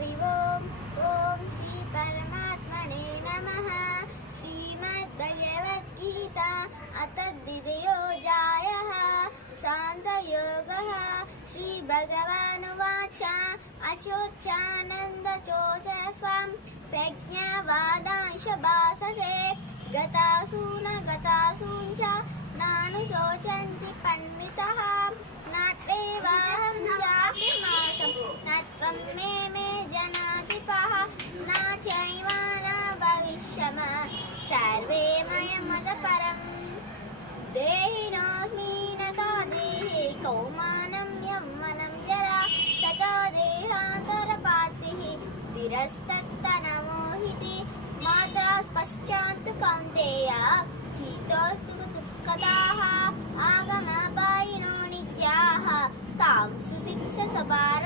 हरि ओम ओम श्री परमात्मने नमः। श्रीमद्भगवद्गीता अथ द्वितीयोऽध्यायः साङ्ख्ययोगः। श्रीभगवानुवाच अशोचानन्दचोषस्वां प्रज्ञावादांश भाससे गतासु न गतासूंच नानुशोचन्ति पण्डितः नात्वेवाहं जातुमासं न त्वं मे जनाति पः न चैव न भविष्यमि सर्वे मयमतः परम् देहिनोऽस्मि नता देहे कौमानं यौवनं जरा ततो देहान्तरपातिः धीरस्तत्तनमोहिते मात्रा पश्चात् कौन्तेय शीतोऽस्तु कथाः आगमपायिनो नित्याः तां सुतित्स सभार